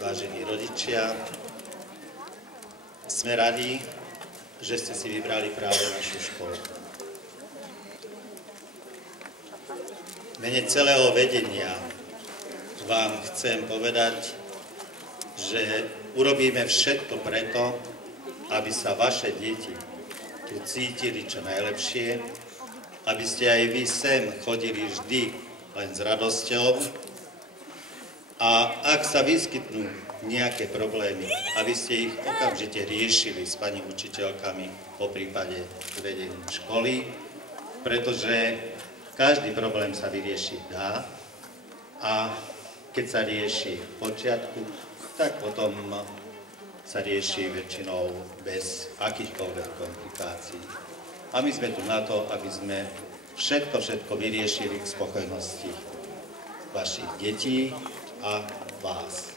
vážení rodičia, sme radi, že ste si vybrali práve našu školu. V mene celého vedenia vám chcem povedať, že urobíme všetko preto, aby sa vaše deti tu cítili čo najlepšie, aby ste aj vy sem chodili vždy len s radosťou a ak sa vyskytnú nejaké problémy, aby ste ich okamžite riešili s pani učiteľkami, po prípade vedením školy, pretože každý problém sa vyriešiť dá a keď sa rieši v počiatku, tak potom sa rieši väčšinou bez akýchkoľvek komplikácií. A my sme tu na to, aby sme všetko vyriešili k spokojnosti vašich detí a vás.